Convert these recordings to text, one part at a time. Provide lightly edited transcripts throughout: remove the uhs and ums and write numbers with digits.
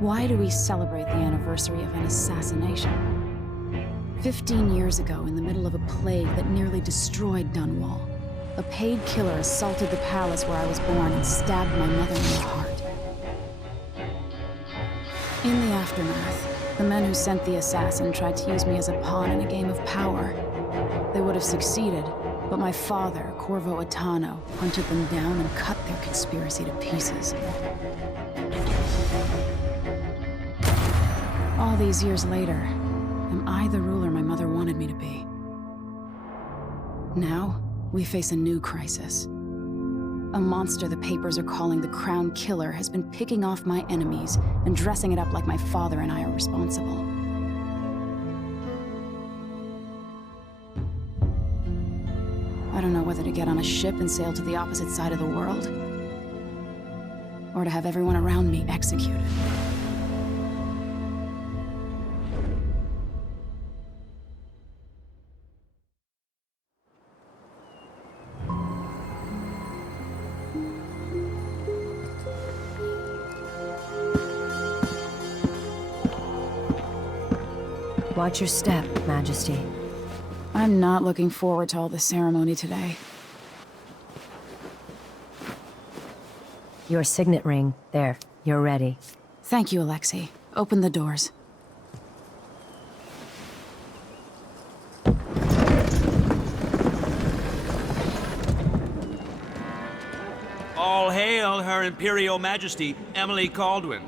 Why do we celebrate the anniversary of an assassination? 15 years ago, in the middle of a plague that nearly destroyed Dunwall, a paid killer assaulted the palace where I was born and stabbed my mother in the heart. In the aftermath, the men who sent the assassin tried to use me as a pawn in a game of power. They would have succeeded, but my father, Corvo Attano, hunted them down and cut their conspiracy to pieces. All these years later, am I the ruler my mother wanted me to be? Now, we face a new crisis. A monster the papers are calling the Crown Killer has been picking off my enemies and dressing it up like my father and I are responsible. I don't know whether to get on a ship and sail to the opposite side of the world, or to have everyone around me executed. Watch your step, Majesty. I'm not looking forward to all the ceremony today. Your signet ring. There. You're ready. Thank you, Alexei. Open the doors. All hail Her Imperial Majesty, Emily Caldwin.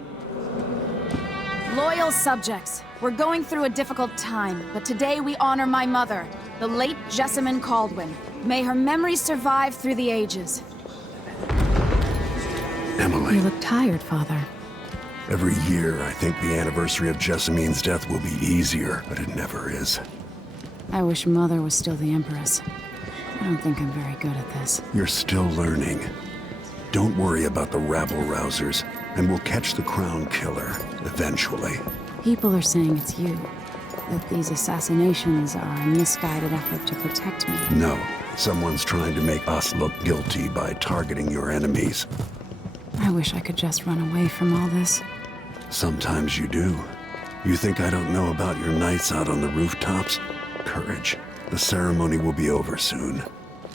Loyal subjects, we're going through a difficult time, but today we honor my mother, the late Jessamine Caldwin. May her memory survive through the ages. Emily. You look tired, Father. Every year, I think the anniversary of Jessamine's death will be easier, but it never is. I wish Mother was still the Empress. I don't think I'm very good at this. You're still learning. Don't worry about the rabble-rousers, and we'll catch the Crown Killer, eventually. People are saying it's you. That these assassinations are a misguided effort to protect me. No, someone's trying to make us look guilty by targeting your enemies. I wish I could just run away from all this. Sometimes you do. You think I don't know about your nights out on the rooftops? Courage. The ceremony will be over soon.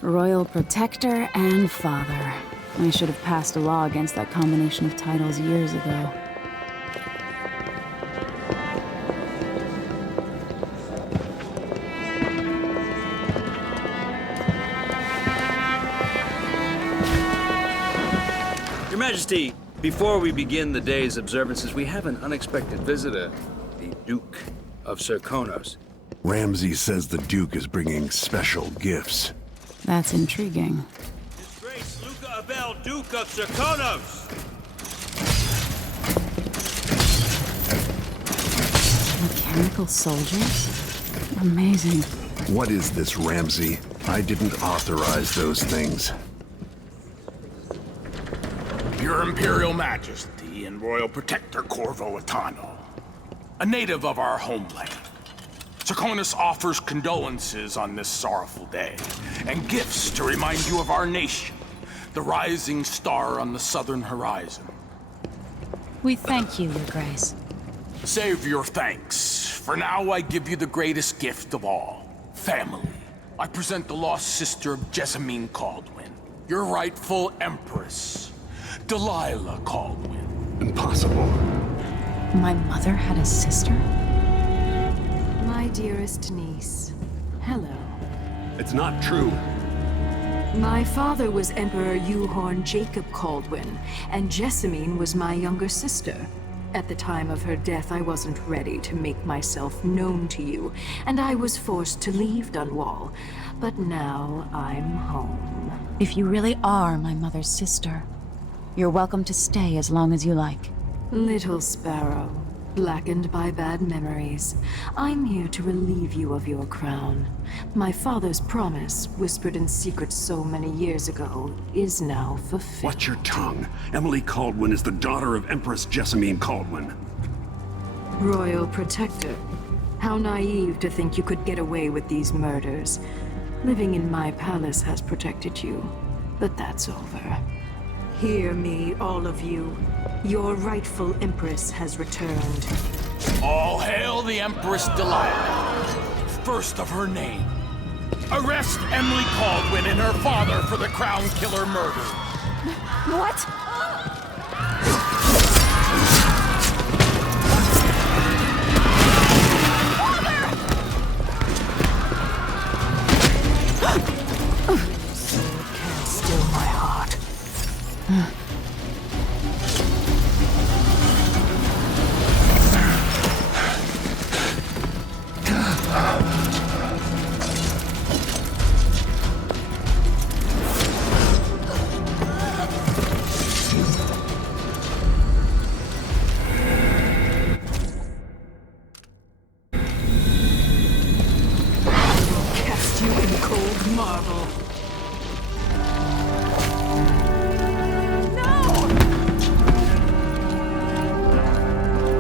Royal Protector and Father. I should have passed a law against that combination of titles years ago. Your Majesty, before we begin the day's observances, we have an unexpected visitor, the Duke of Serkonos. Ramsay says the Duke is bringing special gifts. That's intriguing. His Grace Luca Abel, Duke of Serkonos! Mechanical soldiers? Amazing. What is this, Ramsay? I didn't authorize those things. Your Imperial Majesty and Royal Protector Corvo Attano, a native of our homeland. Serkonos offers condolences on this sorrowful day, and gifts to remind you of our nation, the rising star on the southern horizon. We thank you, Your Grace. Save your thanks. For now, I give you the greatest gift of all, family. I present the lost sister of Jessamine Caldwin, your rightful Empress, Delilah Caldwin. Impossible. My mother had a sister? My dearest niece, hello. It's not true. My father was Emperor Euhorn Jacob Caldwin, and Jessamine was my younger sister. At the time of her death, I wasn't ready to make myself known to you, and I was forced to leave Dunwall. But now I'm home. If you really are my mother's sister, you're welcome to stay as long as you like. Little sparrow, blackened by bad memories, I'm here to relieve you of your crown. My father's promise, whispered in secret so many years ago, is now fulfilled. Watch your tongue. Emily Caldwin is the daughter of Empress Jessamine Caldwin. Royal Protector, how naive to think you could get away with these murders. Living in my palace has protected you, but that's over. Hear me, all of you. Your rightful Empress has returned. All hail the Empress Delilah, first of her name. Arrest Emily Caldwin and her father for the Crown Killer murder. What? Can't still my heart. Cast you in cold marble.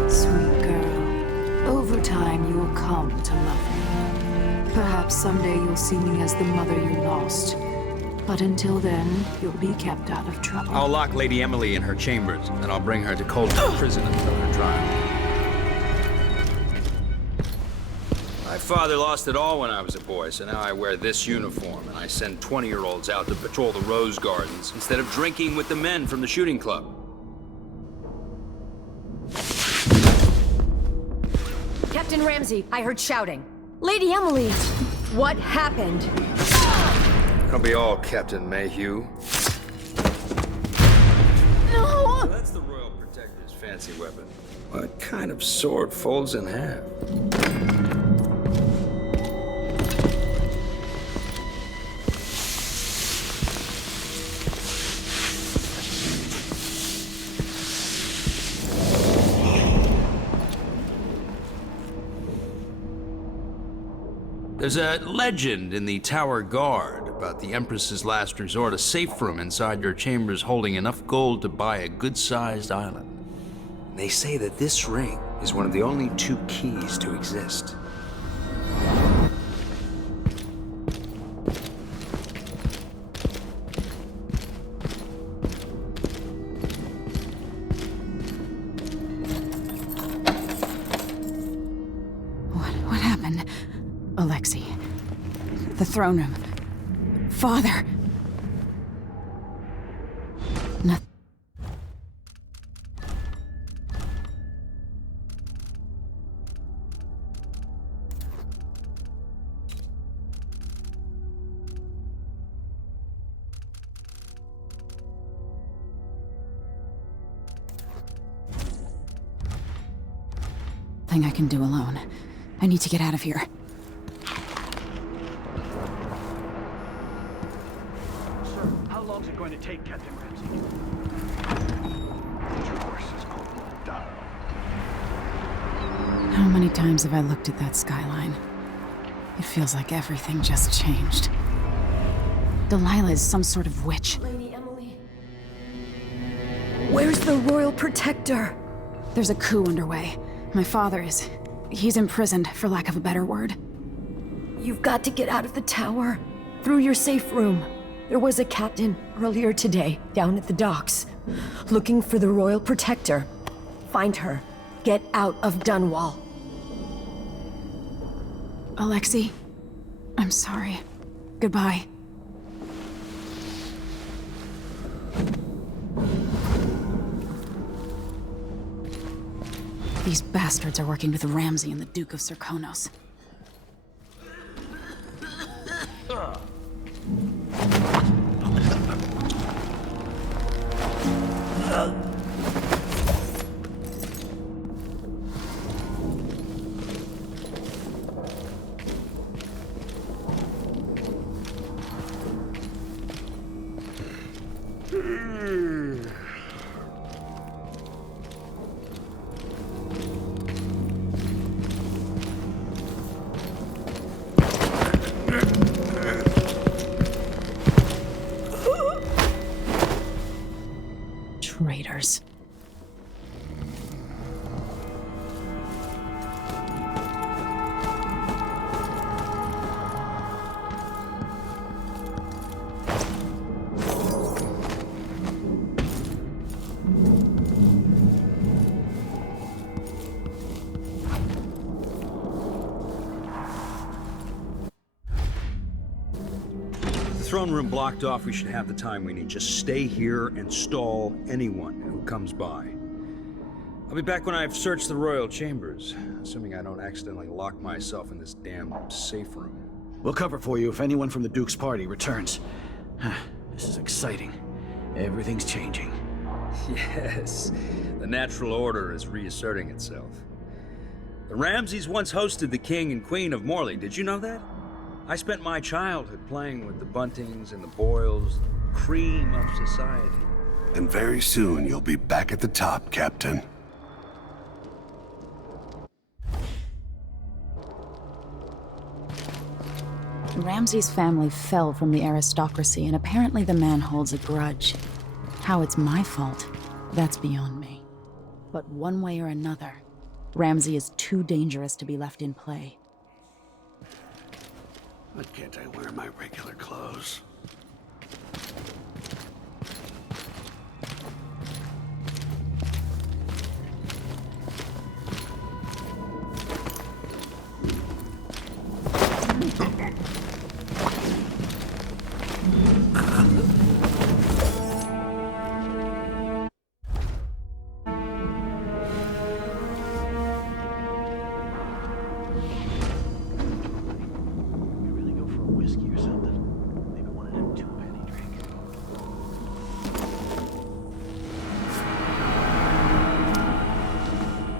Sweet girl, over time you will come to love me. Perhaps someday you'll see me as the mother you lost. But until then, you'll be kept out of trouble. I'll lock Lady Emily in her chambers, and I'll bring her to Coldwood Prison until her trial. My father lost it all when I was a boy, so now I wear this uniform, and I send 20-year-olds out to patrol the rose gardens instead of drinking with the men from the shooting club. Captain Ramsey, I heard shouting. Lady Emily, what happened? That'll be all, Captain Mayhew. No! So that's the Royal Protector's fancy weapon. What kind of sword folds in half? There's a legend in the Tower Guard about the Empress's last resort, a safe room inside your chambers holding enough gold to buy a good-sized island. They say that this ring is one of the only 2 keys to exist. What happened? Alexei. The throne room. Father. Nothing. Thing I can do alone. I need to get out of here. How long's it going to take, Captain Ramsey? Your horse is called down. How many times have I looked at that skyline? It feels like everything just changed. Delilah is some sort of witch. Lady Emily. Where's the Royal Protector? There's a coup underway. My father is... he's imprisoned, for lack of a better word. You've got to get out of the tower. Through your safe room. There was a captain earlier today down at the docks, looking for the Royal Protector. Find her. Get out of Dunwall. Alexei, I'm sorry. Goodbye. These bastards are working with Ramsey and the Duke of Serkonos. throne room blocked off, we should have the time we need. Just stay here and stall anyone who comes by. I'll be back when I've searched the royal chambers, assuming I don't accidentally lock myself in this damn safe room. We'll cover for you if anyone from the Duke's party returns. This is exciting. Everything's changing. Yes, the natural order is reasserting itself. The Ramseys once hosted the King and Queen of Morley. Did you know that? I spent my childhood playing with the Buntings and the Boyles, the cream of society. And very soon you'll be back at the top, Captain. Ramsay's family fell from the aristocracy, and apparently the man holds a grudge. How it's my fault, that's beyond me. But one way or another, Ramsay is too dangerous to be left in play. Why can't I wear my regular clothes?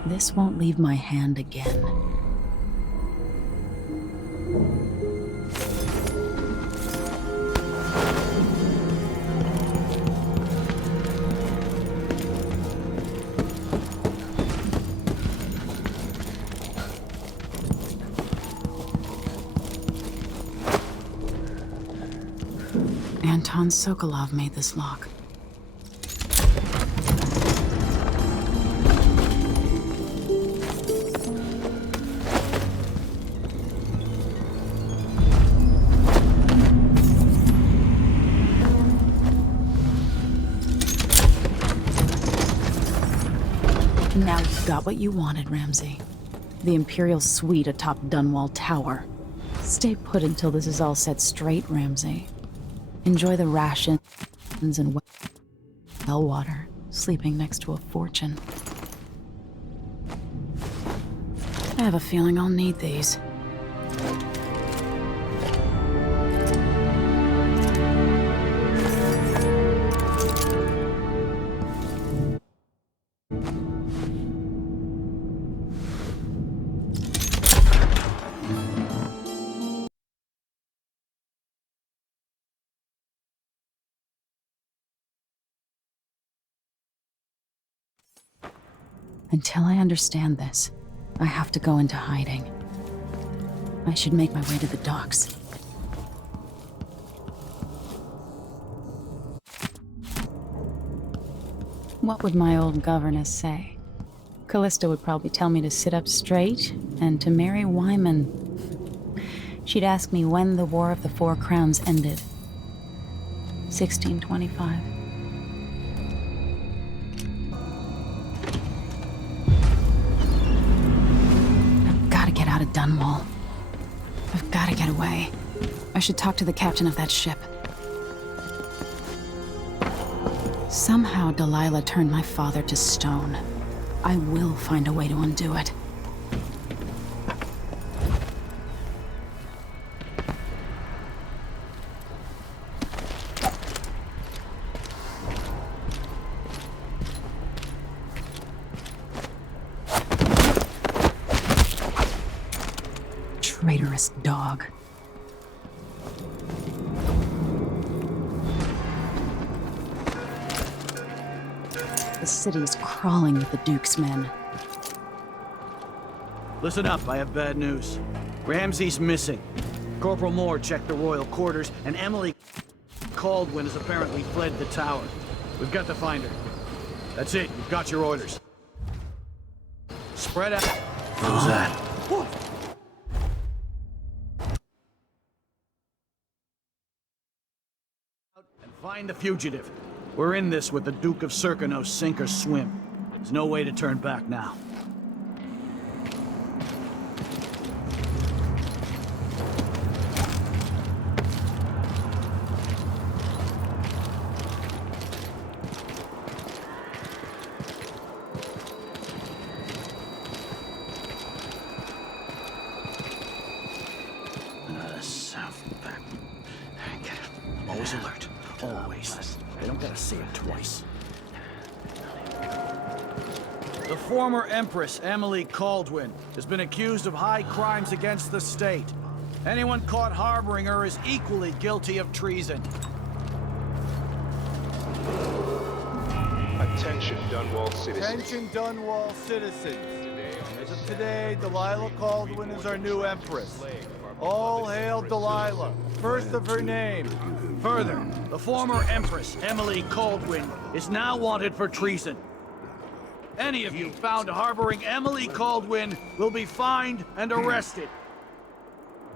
This won't leave my hand again. Anton Sokolov made this lock. Now you've got what you wanted, Ramsay. The Imperial suite atop Dunwall Tower. Stay put until this is all set straight, Ramsay. Enjoy the rations and well water, sleeping next to a fortune. I have a feeling I'll need these. Until I understand this, I have to go into hiding. I should make my way to the docks. What would my old governess say? Callista would probably tell me to sit up straight and to marry Wyman. She'd ask me when the War of the Four Crowns ended. 1625. Out of Dunwall. I've got to get away. I should talk to the captain of that ship. Somehow Delilah turned my father to stone. I will find a way to undo it. Traitorous dog. The city's crawling with the Duke's men. Listen up, I have bad news. Ramsay's missing. Corporal Moore checked the royal quarters, and Emily Caldwin has apparently fled the tower. We've got to find her. That's it, you've got your orders. Spread out. Who's that? What? And find the fugitive. We're in this with the Duke of Serkino, sink or swim. There's no way to turn back now. Always alert. Always. I don't gotta say it twice. The former Empress, Emily Caldwin, has been accused of high crimes against the state. Anyone caught harboring her is equally guilty of treason. Attention, Dunwall citizens. Attention, Dunwall citizens. As of today, Delilah Caldwin is our new Empress. All hail Delilah, first of her name. Further, the former Empress, Emily Caldwin, is now wanted for treason. Any of you found harboring Emily Caldwin will be fined and arrested.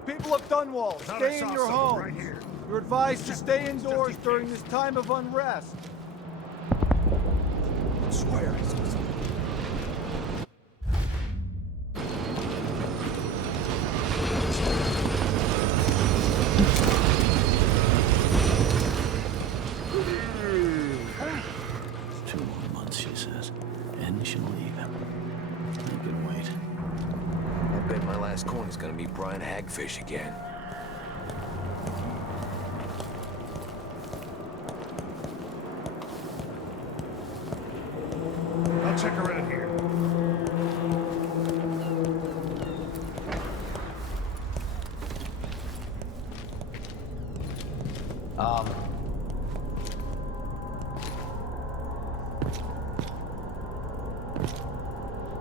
People of Dunwall, stay in your homes. You're advised to stay indoors during this time of unrest. I swear I saw something. It's 2 more months, she says, and she'll leave him. I can wait. I bet my last coin is gonna meet Brian Hagfish again. I'll check around here.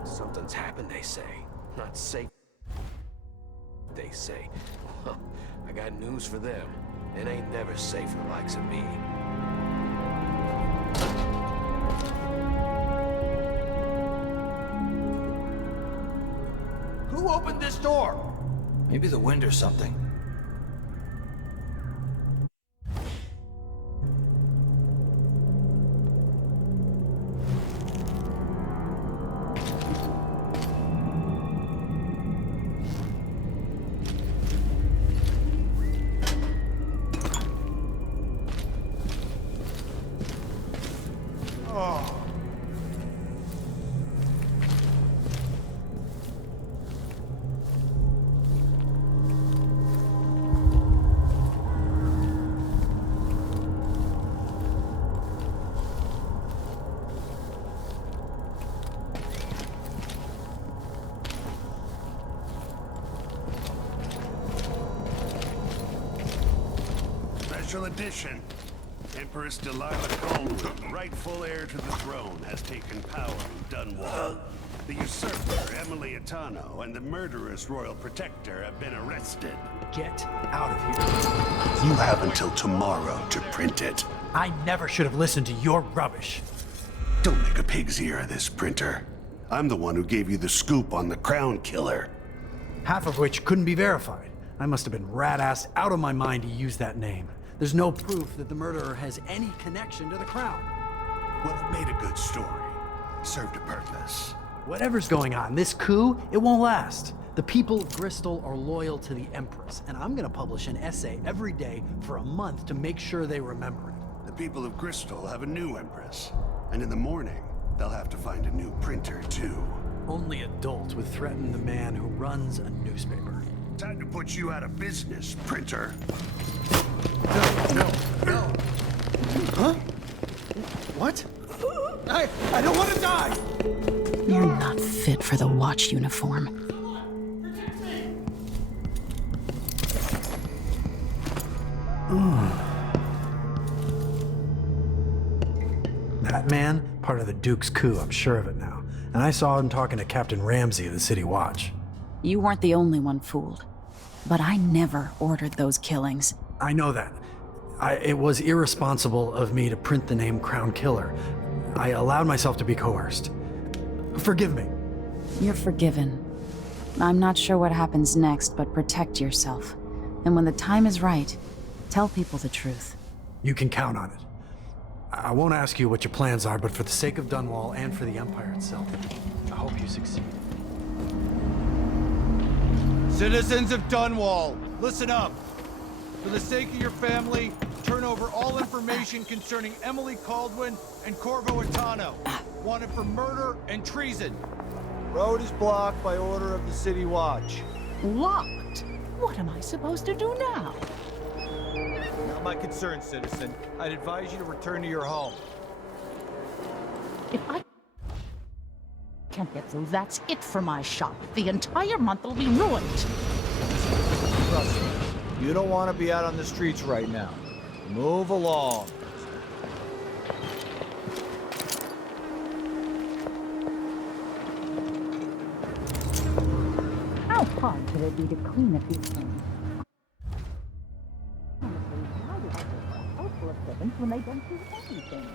Something's happened, they say. Not safe, they say. Huh, I got news for them. It ain't never safe for the likes of me. Who opened this door? Maybe the wind or something. Special edition. Empress Delilah Caldwin, rightful heir to the throne, has taken power in Dunwall. The usurper, Emily Atano, and the murderous royal protector have been arrested. Get out of here. You have until tomorrow to print it. I never should have listened to your rubbish. Don't make a pig's ear of this, printer. I'm the one who gave you the scoop on the Crown Killer. Half of which couldn't be verified. I must have been rat-assed out of my mind to use that name. There's no proof that the murderer has any connection to the crown. Well, it made a good story. Served a purpose. Whatever's going on, this coup, it won't last. The people of Bristol are loyal to the Empress, and I'm gonna publish an essay every day for a month to make sure they remember it. The people of Bristol have a new Empress, and in the morning, they'll have to find a new printer, too. Only adults would threaten the man who runs a newspaper. Time to put you out of business, printer. No. Huh? What? I don't want to die! You're not fit for the watch uniform. That man, part of the Duke's coup, I'm sure of it now. And I saw him talking to Captain Ramsey of the City Watch. You weren't the only one fooled. But I never ordered those killings. I know that. It was irresponsible of me to print the name Crown Killer. I allowed myself to be coerced. Forgive me. You're forgiven. I'm not sure what happens next, but protect yourself. And when the time is right, tell people the truth. You can count on it. I won't ask you what your plans are, but for the sake of Dunwall and for the Empire itself, I hope you succeed. Citizens of Dunwall, listen up. For the sake of your family, turn over all information concerning Emily Caldwin and Corvo Atano, wanted for murder and treason. Road is blocked by order of the City Watch. Locked? What am I supposed to do now? Not my concern, citizen. I'd advise you to return to your home. If I can't get through, that's it for my shop. The entire month will be ruined. Trust me, you don't want to be out on the streets right now. Move along. How hard could it be to clean up these things? Honestly, why do I go for a house full of servants when they don't do anything?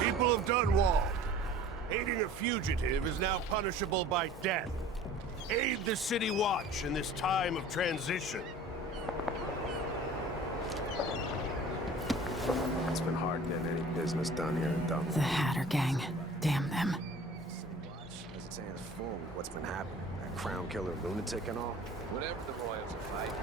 People of Dunwall, aiding a fugitive is now punishable by death. Aid the City Watch in this time of transition. It's been hard getting any business done here in Dunwall. The Hatter Gang. Damn them. As it stands full, what's been happening? That crown killer lunatic and all? Whatever the Royals are fighting.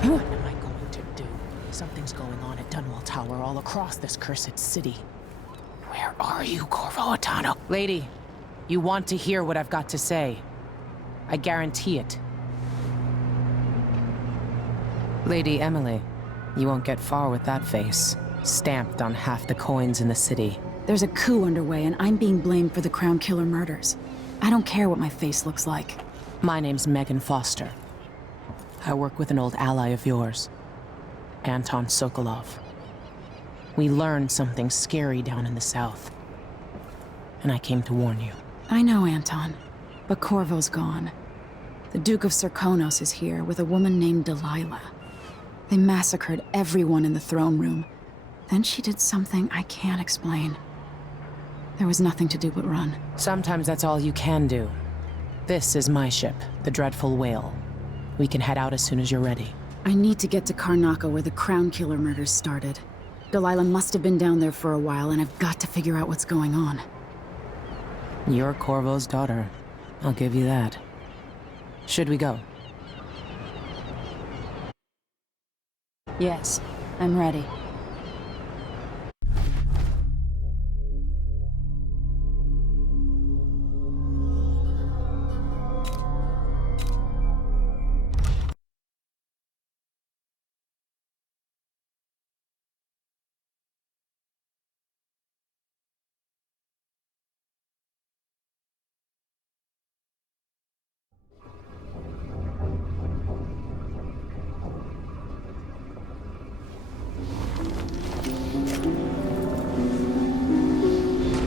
What am I going to do? Something's going on at Dunwall Tower all across this cursed city. Where are you, Corvo Atano? Lady, you want to hear what I've got to say. I guarantee it. Lady Emily, you won't get far with that face. Stamped on half the coins in the city. There's a coup underway, and I'm being blamed for the Crown Killer murders. I don't care what my face looks like. My name's Megan Foster. I work with an old ally of yours, Anton Sokolov. We learned something scary down in the south, and I came to warn you. I know, Anton, but Corvo's gone. The Duke of Serkonos is here with a woman named Delilah. They massacred everyone in the throne room. Then she did something I can't explain. There was nothing to do but run. Sometimes that's all you can do. This is my ship, the Dreadful Whale. We can head out as soon as you're ready. I need to get to Karnaca where the Crown Killer murders started. Delilah must have been down there for a while, and I've got to figure out what's going on. You're Corvo's daughter. I'll give you that. Should we go? Yes, I'm ready.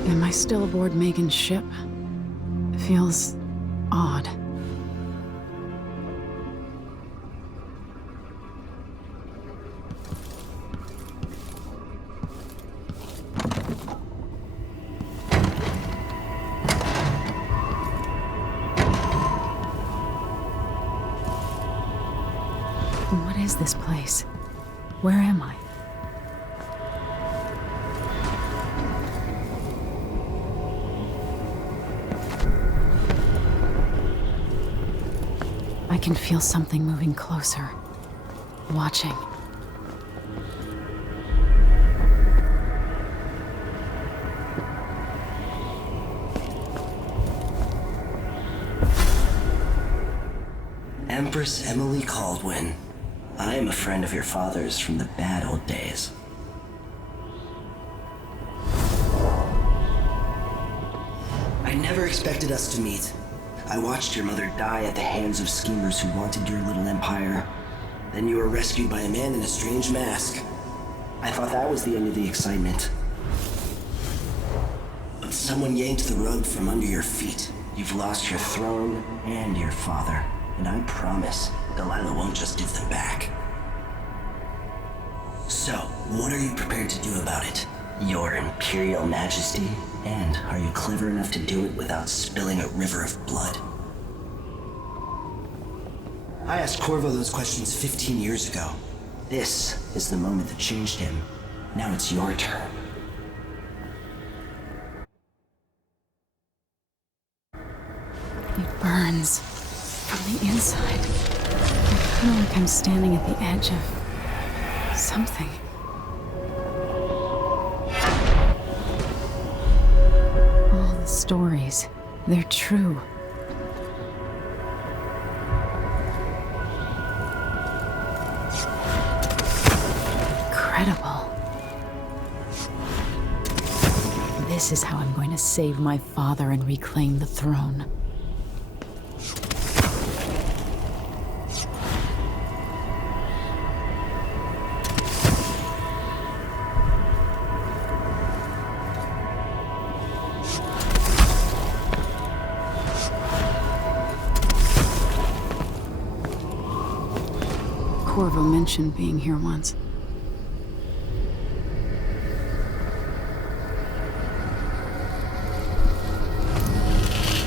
Am I still aboard Megan's ship? It feels odd. is this place? Where am I? I can feel something moving closer. Watching. Empress Emily Caldwin. I am a friend of your father's from the bad old days. I never expected us to meet. I watched your mother die at the hands of schemers who wanted your little empire. Then you were rescued by a man in a strange mask. I thought that was the end of the excitement. But someone yanked the rug from under your feet. You've lost your throne and your father. And I promise, Delilah won't just give them back. So, what are you prepared to do about it? Your Imperial Majesty? And are you clever enough to do it without spilling a river of blood? I asked Corvo those questions 15 years ago. This is the moment that changed him. Now it's your turn. It burns from the inside. I feel like I'm standing at the edge of something. All the stories, they're true. Incredible. This is how I'm going to save my father and reclaim the throne. Corvo mentioned being here once.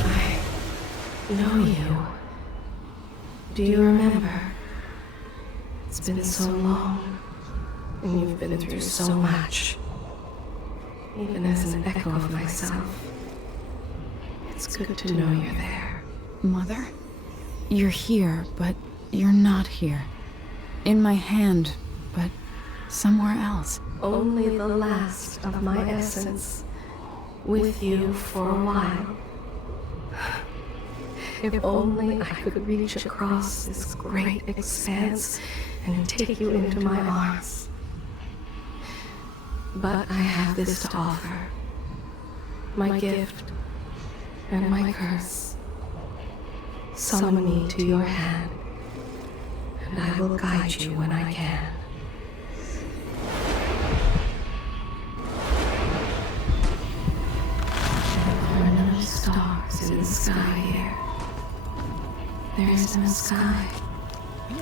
I know you. Do you remember? It's been so long, and you've been through so much. Even as an echo of myself, it's good to know you're there. Mother? You're here, but you're not here. In my hand, but somewhere else. Only the last of my essence, with you for a while. If only I could reach across this great expanse and take you into my arms. But I have this to offer. My gift and my curse. Summon me to your hand, and I will guide you when I can. There are no stars in the sky here. There is no sky. You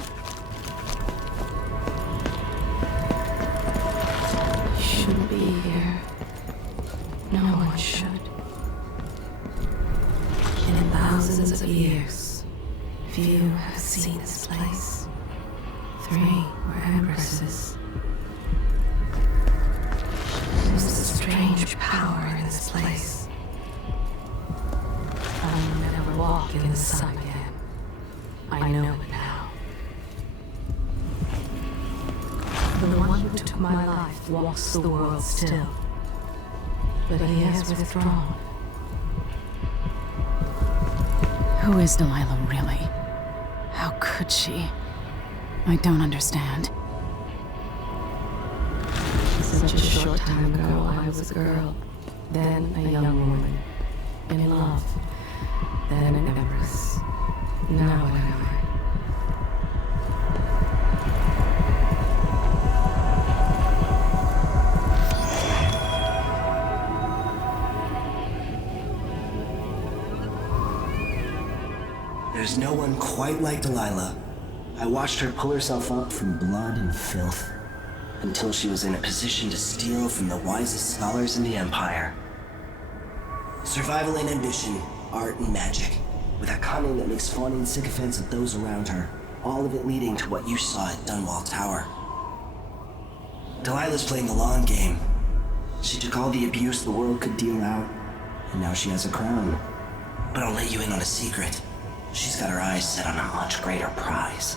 shouldn't be here. No one should. In thousands of years, few have seen this place. 3 were empresses. There's a strange power in this place. I will never walk in the sun again. I know it now. The one who took my life walks the world still. But he has withdrawn. Who is Delilah really? How could she? I don't understand. Such a short time ago, I was a girl, then a young woman, in love, then an empress. Now what am I? There's no one quite like Delilah. I watched her pull herself up from blood and filth, until she was in a position to steal from the wisest scholars in the Empire. Survival and ambition, art and magic, with a cunning that makes fawning sycophants of those around her. All of it leading to what you saw at Dunwall Tower. Delilah's playing the long game. She took all the abuse the world could deal out, and now she has a crown. But I'll let you in on a secret. She's got her eyes set on a much greater prize.